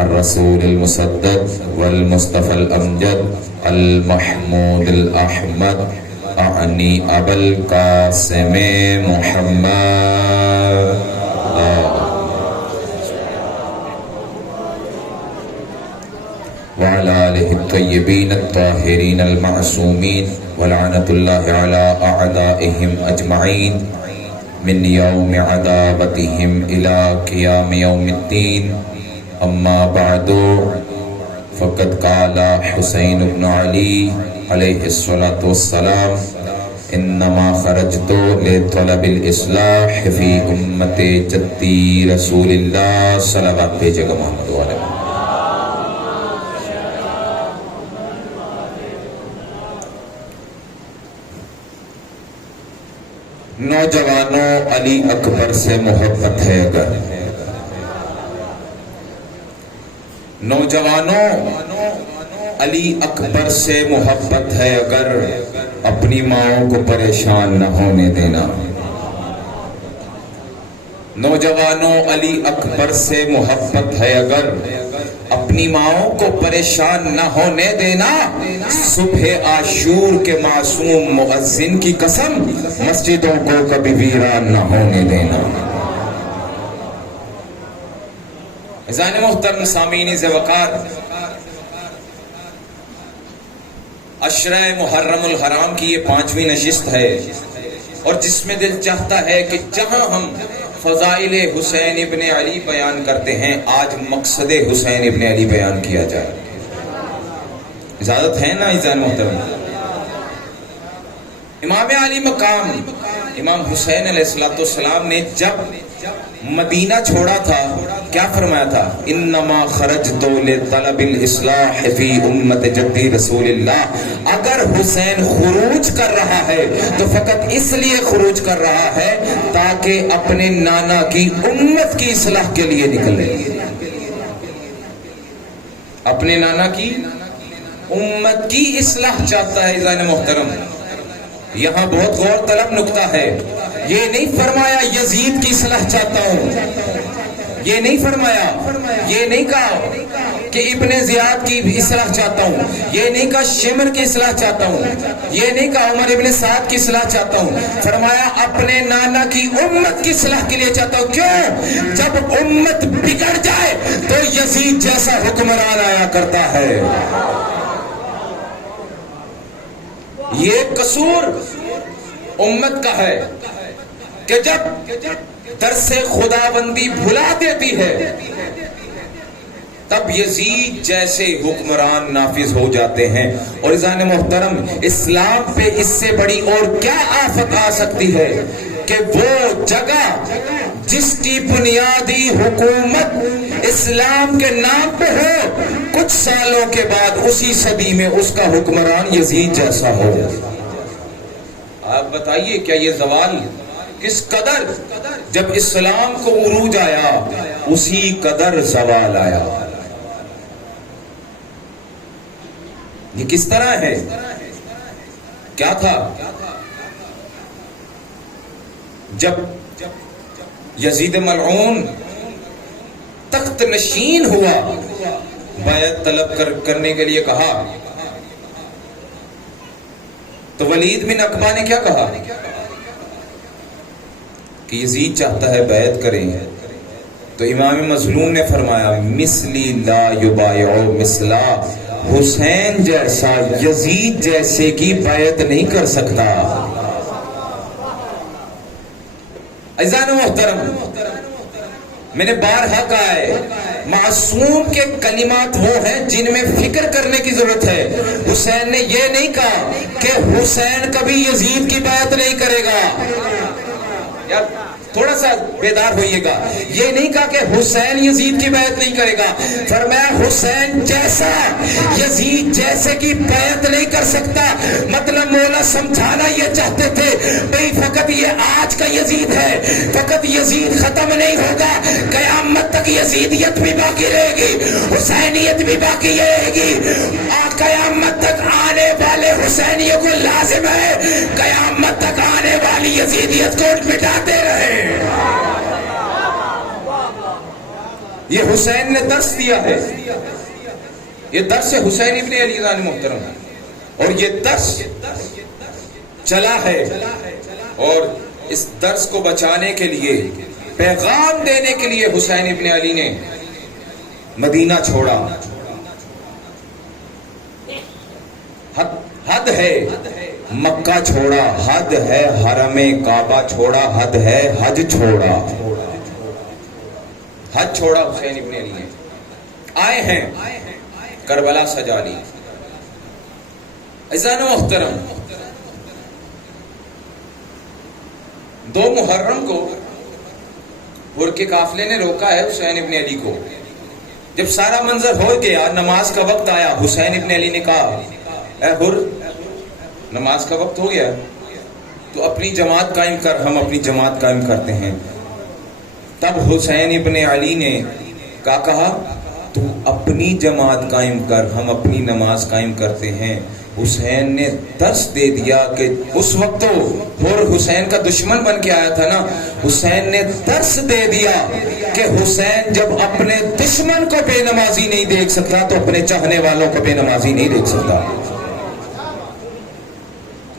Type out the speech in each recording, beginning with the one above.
الرسول المصدق والمصطفى الأمجد المحمود الأحمد أعني أبا القاسم محمد وعلى آله الطيبين الطاهرين المعصومين ولعنة الله على أعدائهم أجمعين من يوم عداوتهم إلى قيام يوم الدين اما بعد فقد قال حسین بن علی علیہ الصلاۃ والسلام انما خرجت لطلب الاصلاح فی امت جدی رسول اللہ صلوات بھیجے گا محمد علیہ۔ نوجوانوں، علی اکبر سے محبت ہے اگر، نوجوانوں علی اکبر سے محبت ہے اگر، اپنی ماؤں کو پریشان نہ ہونے دینا۔ نوجوانوں علی اکبر سے محبت ہے اگر، اپنی ماؤں کو پریشان نہ ہونے دینا۔ صبح عاشور کے معصوم مؤذن کی قسم، مسجدوں کو کبھی ویران نہ ہونے دینا۔ عزیزان محترم سامعین وقار، عشرہ محرم الحرام کی یہ 5ویں نشست ہے، اور جس میں دل چاہتا ہے کہ جہاں ہم فضائل حسین ابن علی بیان کرتے ہیں، آج مقصد حسین ابن علی بیان کیا جائے۔ اجازت ہے نا عزیزان محترم؟ امام علی مقام امام حسین علیہ السلام نے جب مدینہ چھوڑا تھا، کیا فرمایا تھا؟ انما خرجت لطلب الاصلاح فی امت جدی رسول اللہ۔ اگر حسین خروج کر رہا ہے تو فقط اس لیے خروج کر رہا ہے تاکہ اپنے نانا کی امت کی اصلاح کے لیے نکلے، اپنے نانا کی امت کی اصلاح چاہتا ہے۔ عزیزان محترم، یہاں بہت غور طلب نکتہ ہے، یہ نہیں فرمایا یزید کی اصلاح چاہتا ہوں، یہ نہیں فرمایا، یہ نہیں کہا کہ ابن زیاد کی اصلاح چاہتا ہوں، یہ نہیں کہا شمر کی اصلاح چاہتا ہوں، یہ نہیں کہا عمر ابن سعد کی اصلاح چاہتا ہوں، فرمایا اپنے نانا کی امت کی اصلاح کے لیے چاہتا ہوں۔ کیوں؟ جب امت بگڑ جائے تو یزید جیسا حکمران آیا کرتا ہے۔ یہ قصور امت کا ہے کہ جب درس خداوندی بھلا دیتی ہے تب یزید جیسے حکمران نافذ ہو جاتے ہیں۔ اور عزیزان محترم، اسلام پہ اس سے بڑی اور کیا آفت آ سکتی ہے کہ وہ جگہ جس کی بنیادی حکومت اسلام کے نام پہ ہو، کچھ سالوں کے بعد اسی صدی میں اس کا حکمران یزید جیسا ہو۔ آپ بتائیے کیا یہ زوال کس قدر، جب اسلام کو عروج آیا اسی قدر زوال آیا۔ یہ کس طرح ہے؟ کیا تھا؟ جب یزید ملعون تخت نشین ہوا، بیعت طلب کرنے کے لیے کہا، تو ولید بن عقبہ نے کیا کہا کہ یزید چاہتا ہے بیعت کریں، تو امام مظلوم نے فرمایا مثلی لا یبایع مثلا، حسین جیسا یزید جیسے کی بیعت نہیں کر سکتا۔ عزیزان محترم، میں نے بارہا کہا ہے، معصوم کے کلمات وہ ہیں جن میں فکر کرنے کی ضرورت ہے۔ حسین نے یہ نہیں کہا کہ حسین کبھی یزید کی بیعت نہیں کرے گا، یار تھوڑا سا بیدار ہوئیے گا، یہ نہیں کہا کہ حسین یزید کی بیعت نہیں کرے گا، فرمایا حسین جیسا یزید جیسے کی بیعت نہیں کر سکتا۔ مطلب مولا سمجھانا یہ چاہتے تھے بھئی فقط یہ آج کا یزید ہے، فقط یزید ختم نہیں ہوگا، قیامت تک یزیدیت بھی باقی رہے گی، حسینیت بھی باقی رہے گی، قیامت تک آنے والے حسینیوں کو لازم ہے قیامت تک آنے والی یزیدیت کو مٹاتے رہے۔ یہ حسین نے درس دیا ہے، یہ درس حسین ابن علی ذان محترم، اور یہ درس چلا ہے، اور اس درس کو بچانے کے لیے، پیغام دینے کے لیے حسین ابن علی نے مدینہ چھوڑا۔ حد ہے مکہ چھوڑا، حد ہے حرم کعبہ چھوڑا، حد ہے حج چھوڑا، حج چھوڑا حسین ابن علی نے۔ آئے ہیں کربلا سجا لی۔ عزیزان محترم، 2 محرم کو حر کے قافلے نے روکا ہے حسین ابن علی کو۔ جب سارا منظر ہو گیا، نماز کا وقت آیا، حسین ابن علی نے کہا اے حر، نماز کا وقت ہو گیا تو اپنی جماعت قائم کر، ہم اپنی جماعت قائم کرتے ہیں۔ تب حسین ابن علی نے کہا تو اپنی جماعت قائم کر، ہم اپنی نماز قائم کرتے ہیں۔ حسین نے درس دے دیا کہ اس وقت تو حر حسین کا دشمن بن کے آیا تھا نا، حسین نے درس دے دیا کہ حسین جب اپنے دشمن کو بے نمازی نہیں دیکھ سکتا تو اپنے چاہنے والوں کو بے نمازی نہیں دیکھ سکتا۔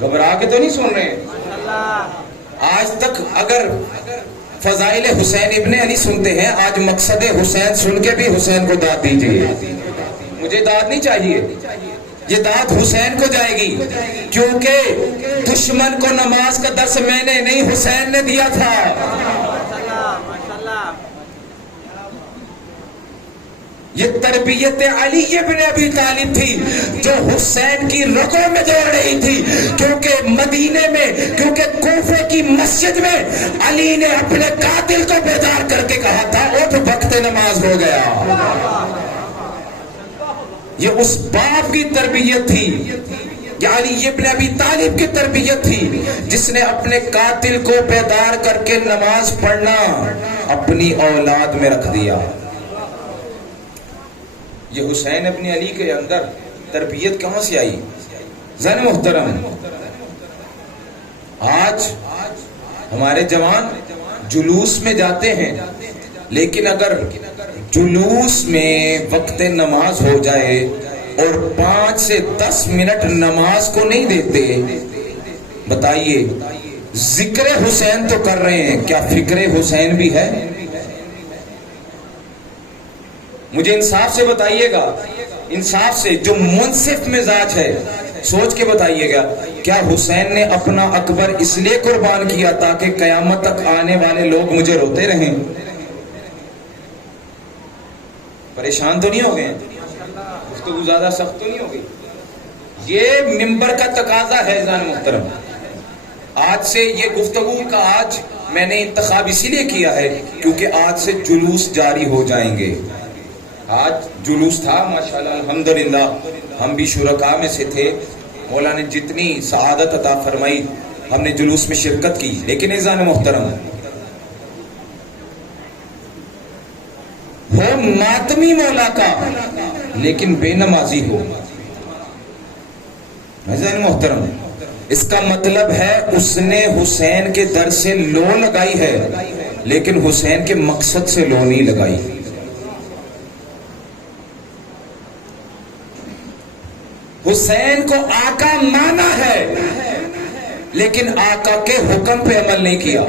گھبرا کے تو نہیں سن رہے؟ آج تک اگر فضائل حسین ابن علی سنتے ہیں، آج مقصد حسین سن کے بھی حسین کو داد دیجئے۔ مجھے داد نہیں چاہیے، یہ داد حسین کو جائے گی، کیونکہ دشمن کو نماز کا درس میں نے نہیں، حسین نے دیا تھا۔ یہ تربیت علی ابن ابی طالب تھی جو حسین کی رگوں میں دوڑ رہی تھی، کیونکہ مدینے میں، کیونکہ کوفے کی مسجد میں علی نے اپنے قاتل کو بیدار کر کے کہا تھا اٹھ وقت نماز ہو گیا۔ یہ اس باپ کی تربیت تھی، یہ علی ابن ابی طالب کی تربیت تھی جس نے اپنے قاتل کو بیدار کر کے نماز پڑھنا اپنی اولاد میں رکھ دیا۔ یہ حسین ابن علی کے اندر تربیت کہاں سے آئی؟ زن محترم، آج ہمارے جوان جلوس میں جاتے ہیں، لیکن اگر جلوس میں وقت نماز ہو جائے اور 5 سے 10 منٹ نماز کو نہیں دیتے، بتائیے ذکر حسین تو کر رہے ہیں، کیا فکر حسین بھی ہے؟ مجھے انصاف سے بتائیے گا، انصاف سے، جو منصف مزاج ہے سوچ کے بتائیے گا، کیا حسین نے اپنا اکبر اس لیے قربان کیا تاکہ قیامت تک آنے والے لوگ مجھے روتے رہیں؟ پریشان تو نہیں ہو گئے؟ گفتگو زیادہ سخت تو نہیں ہو گئی؟ یہ منبر کا تقاضا ہے جان محترم۔ آج سے یہ گفتگو کا آج میں نے انتخاب اسی لیے کیا ہے کیونکہ آج سے جلوس جاری ہو جائیں گے۔ آج جلوس تھا ماشاءاللہ الحمدللہ، ہم بھی شرکاء میں سے تھے، مولا نے جتنی سعادت عطا فرمائی ہم نے جلوس میں شرکت کی، لیکن عزیزان محترم ہو ماتمی مولا کا لیکن بے نمازی ہو۔ عزیزان محترم اس کا مطلب ہے اس نے حسین کے در سے لو لگائی ہے لیکن حسین کے مقصد سے لو نہیں لگائی. حسین کو آقا مانا ہے لیکن آقا کے حکم پہ عمل نہیں کیا.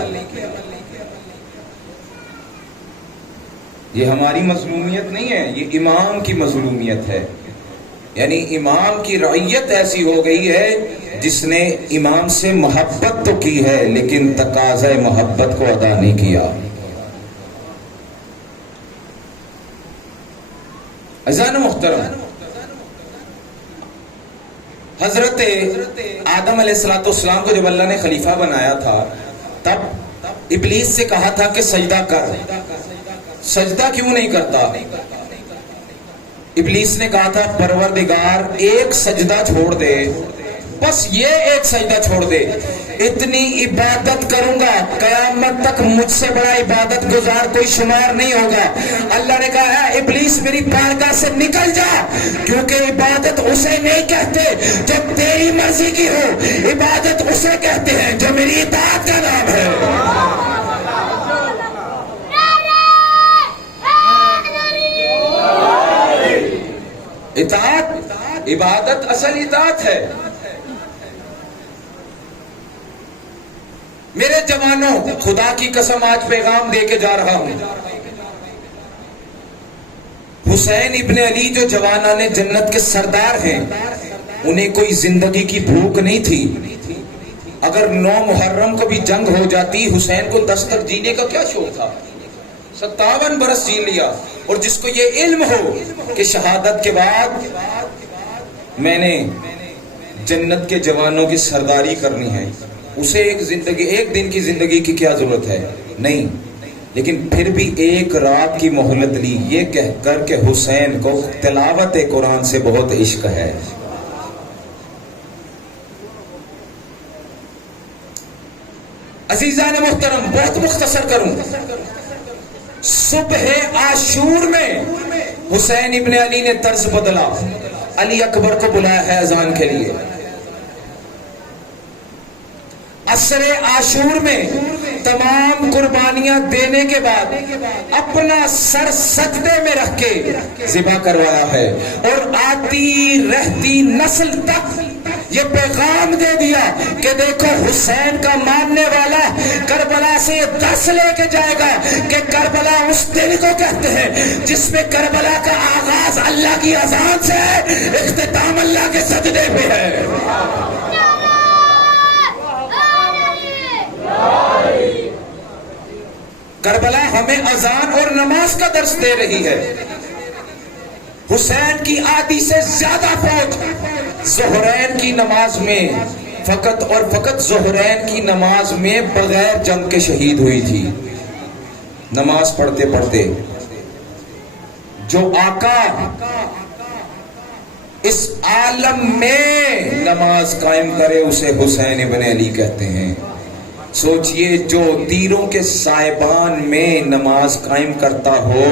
یہ ہماری مظلومیت نہیں ہے، یہ امام کی مظلومیت ہے. یعنی امام کی رعیت ایسی ہو گئی ہے جس نے امام سے محبت تو کی ہے لیکن تقاضۂ محبت کو ادا نہیں کیا. عزیزان محترم، حضرت آدم علیہ السلام کو جب اللہ نے خلیفہ بنایا تھا تب ابلیس سے کہا تھا کہ سجدہ کر. سجدہ کیوں نہیں کرتا؟ ابلیس نے کہا تھا پروردگار ایک سجدہ چھوڑ دے، بس یہ ایک سجدہ چھوڑ دے، اتنی عبادت کروں گا قیامت تک مجھ سے بڑا عبادت گزار کوئی شمار نہیں ہوگا. اللہ نے کہا ہے ابلیس میری بارگاہ سے نکل جا، کیونکہ عبادت اسے نہیں کہتے جو تیری مرضی کی ہو، عبادت اسے کہتے ہیں جو میری اطاعت کا نام ہے. اطاعت، عبادت اصل اطاعت ہے. میرے جوانوں، خدا کی قسم آج پیغام دے کے جا رہا ہوں. حسین ابن علی جو جوانان جنت کے سردار ہیں، انہیں کوئی زندگی کی بھوک نہیں تھی. اگر 9 محرم کو بھی جنگ ہو جاتی، حسین کو 10 تک جینے کا کیا شوق تھا؟ 57 برس جی لیا. اور جس کو یہ علم ہو کہ شہادت کے بعد میں نے جنت کے جوانوں کی سرداری کرنی ہے، اسے ایک دن کی زندگی کی کیا ضرورت ہے؟ نہیں. لیکن پھر بھی ایک رات کی مہلت لی، یہ کہہ کر کہ حسین کو تلاوت قرآن سے بہت عشق ہے. عزیزان محترم، بہت مختصر کروں. صبح عاشور میں حسین ابن علی نے طرز بدلا، علی اکبر کو بلایا ہے اذان کے لیے. عصر عاشور میں تمام قربانیاں دینے کے بعد اپنا سر سجدے میں رکھ کے ذبح کروایا ہے، اور آتی رہتی نسل تک یہ پیغام دے دیا کہ دیکھو حسین کا ماننے والا کربلا سے یہ 10 لے کے جائے گا کہ کربلا اس دن کو کہتے ہیں جس میں کربلا کا آغاز اللہ کی اذان سے ہے، اختتام اللہ کے سجدے پہ ہے. کربلا ہمیں اذان اور نماز کا درس دے رہی ہے. حسین کی آدھی سے زیادہ فوج ظہرین کی نماز میں فقط اور فقط ظہرین کی نماز میں بغیر جنگ کے شہید ہوئی تھی. نماز پڑھتے پڑھتے جو آقا اس عالم میں نماز قائم کرے اسے حسین ابن علی کہتے ہیں. سوچئے جو تیروں کے سائبان میں نماز قائم کرتا ہو،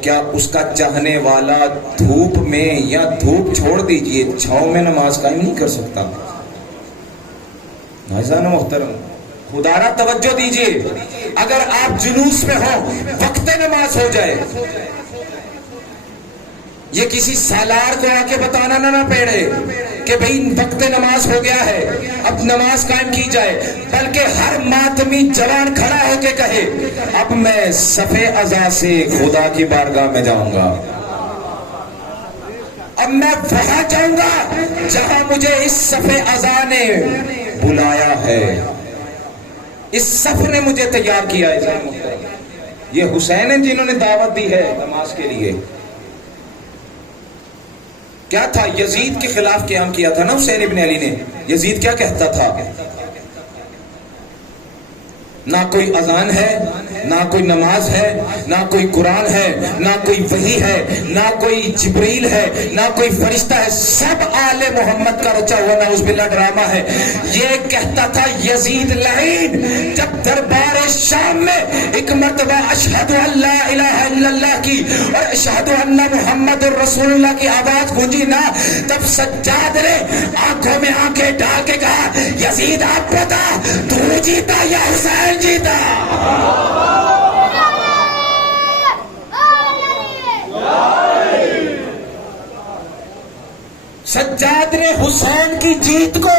کیا اس کا چاہنے والا دھوپ میں یا دھوپ چھوڑ دیجئے چھاؤں میں نماز قائم نہیں کر سکتا؟ عزیزان محترم، خدا را توجہ دیجئے. اگر آپ جلوس میں ہوں، وقت نماز ہو جائے، یہ کسی سالار کو آ کے بتانا نہ پڑے کہ بھئی وقت نماز ہو گیا ہے اب نماز قائم کی جائے، بلکہ ہر ماتمی جوان کھڑا ہو کے کہے اب میں صف عزا سے خدا کی بارگاہ میں جاؤں گا، اب میں وہاں جاؤں گا جہاں مجھے اس صف عزا نے بلایا ہے، اس صف نے مجھے تیار کیا ہے. یہ حسین ہیں جنہوں نے دعوت دی ہے نماز کے لیے. کیا تھا؟ یزید کے خلاف قیام کیا تھا نا حسین ابن علی نے. یزید کیا کہتا تھا؟ نہ کوئی اذان ہے، نہ کوئی نماز ہے، نہ کوئی قرآن ہے، نہ کوئی وحی ہے، نہ کوئی جبریل ہے، نہ کوئی فرشتہ ہے، سب آل محمد کا رچا ہوا نعوذ باللہ ڈرامہ ہے۔ یہ کہتا تھا یزید لعین جب دربار شام میں ایک مرتبہ اشہد ان لا الہ الا اللہ کی اور اشہد ان محمد الرسول اللہ کی آواز گونجی نا، تب سجاد نے آنکھوں میں آنکھیں ڈال کے کہا یزید آپ بتا تو جیتا یا حسین جیتا؟ سجاد نے حسین کی جیت کو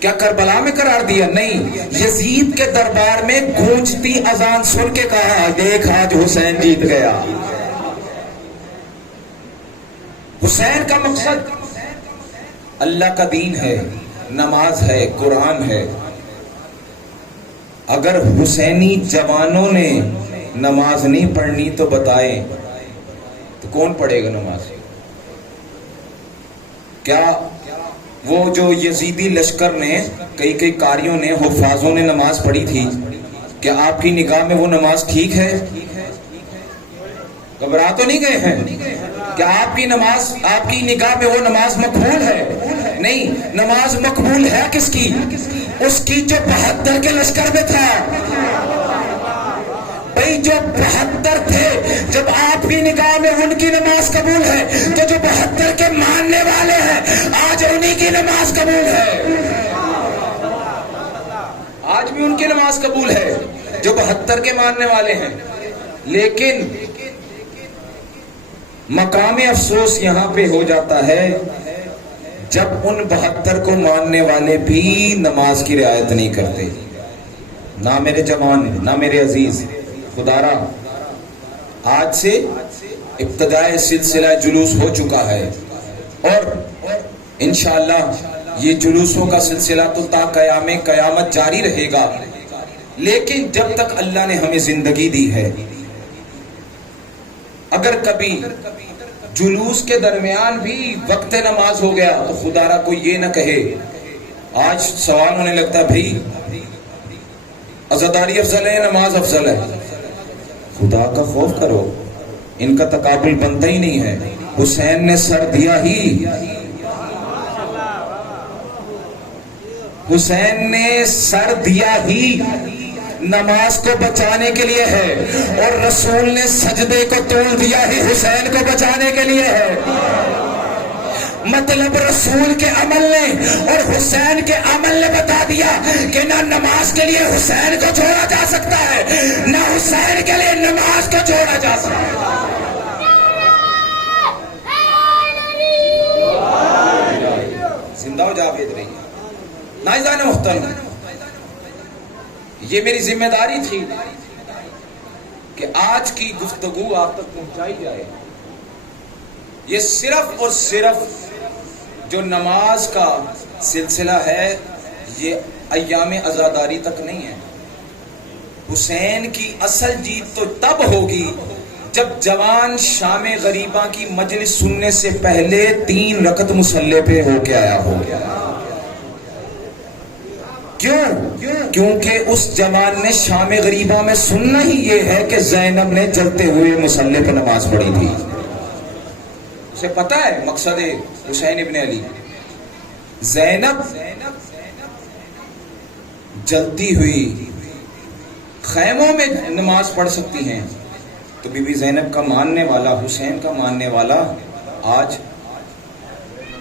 کیا کربلا میں قرار دیا؟ نہیں، یزید کے دربار میں گونجتی اذان سن کے کہا دیکھ آج حسین جیت گیا۔ حسین کا مقصد اللہ کا دین ہے، نماز ہے، قرآن ہے۔ اگر حسینی جوانوں نے نماز نہیں پڑھنی تو بتائیں تو کون پڑھے گا نماز؟ کیا وہ جو یزیدی لشکر نے کئی قاریوں نے حفاظوں نے نماز پڑھی تھی، کیا آپ کی نگاہ میں وہ نماز ٹھیک ہے؟ گھبرا تو نہیں گئے ہیں؟ کیا آپ کی نگاہ میں وہ نماز مقبول ہے؟ نہیں، نماز مقبول ہے کس کی؟ اس کی جو 72 کے لشکر میں تھا۔ بھئی جو 72 تھے، جب آپ کی نگاہ میں ان کی نماز قبول ہے تو جو 72 کے ماننے والے ہیں آج انہی کی نماز قبول ہے۔ آج بھی ان کی نماز قبول ہے جو 72 کے ماننے والے ہیں۔ لیکن مقام افسوس یہاں پہ ہو جاتا ہے جب ان 72 کو ماننے والے بھی نماز کی رعایت نہیں کرتے۔ نہ میرے جوان، نہ میرے عزیز، خدارا آج سے ابتدائے سلسلہ جلوس ہو چکا ہے اور انشاءاللہ یہ جلوسوں کا سلسلہ تو تا قیام قیامت جاری رہے گا۔ لیکن جب تک اللہ نے ہمیں زندگی دی ہے، اگر کبھی جلوس کے درمیان بھی وقت نماز ہو گیا تو خدا را کوئی یہ نہ کہے۔ آج سوال ہونے لگتا ہے بھئی عزاداری افضل ہے یا نماز افضل ہے؟ خدا کا خوف کرو، ان کا تقابل بنتا ہی نہیں ہے۔ حسین نے سر دیا ہی، حسین نے سر دیا ہی نماز کو بچانے کے لیے ہے، اور رسول نے سجدے کو توڑ دیا ہی حسین کو بچانے کے لیے ہے۔ مطلب رسول کے عمل نے اور حسین کے عمل نے بتا دیا کہ نہ نماز کے لیے حسین کو چھوڑا جا سکتا ہے، نہ حسین کے لیے نماز کو چھوڑا جا سکتا ہے۔ زندہ ہو جاوید رہی نائزان محترم، یہ میری ذمہ داری تھی کہ آج کی گفتگو آپ تک پہنچائی جائے۔ یہ صرف اور صرف جو نماز کا سلسلہ ہے یہ ایام عزاداری تک نہیں ہے۔ حسین کی اصل جیت تو تب ہوگی جب جوان شام غریباں کی مجلس سننے سے پہلے 3 رکعت مصلی پہ ہو کے آیا ہو۔ کیونکہ اس جوان نے شام غریبہ میں سننا ہی یہ ہے کہ زینب نے جلتے ہوئے مصلی پہ نماز پڑھی تھی۔ اسے پتا ہے مقصد حسین ابن علی۔ زینب جلتی ہوئی خیموں میں نماز پڑھ سکتی ہیں، تو بی بی زینب کا ماننے والا، حسین کا ماننے والا آج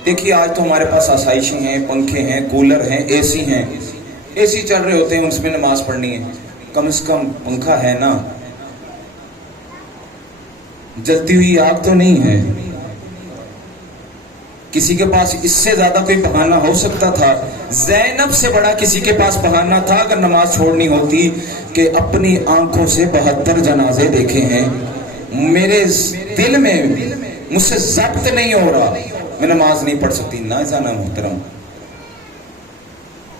دیکھیے، آج تو ہمارے پاس آسائشیں ہیں، پنکھے ہیں، کولر ہیں، اے سی ہیں، اے سی چل رہے ہوتے ہیں، ان میں نماز پڑھنی ہے، کم از کم پنکھا ہے نا، جلتی ہوئی آگ تو نہیں ہے۔ کسی کے پاس اس سے زیادہ کوئی بہانہ ہو سکتا تھا؟ زینب سے بڑا کسی کے پاس بہانہ تھا اگر نماز چھوڑنی ہوتی کہ اپنی آنکھوں سے 72 جنازے دیکھے ہیں، میرے دل میں مجھ سے ضبط نہیں ہو رہا، میں نماز نہیں پڑھ سکتی۔ نازنہ محترم،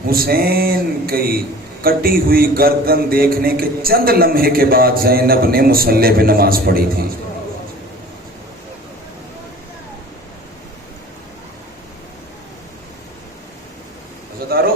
حسین کی کٹی ہوئی گردن دیکھنے کے چند لمحے کے بعد زینب نے مصلی پہ نماز پڑھی تھی۔ عزادارو،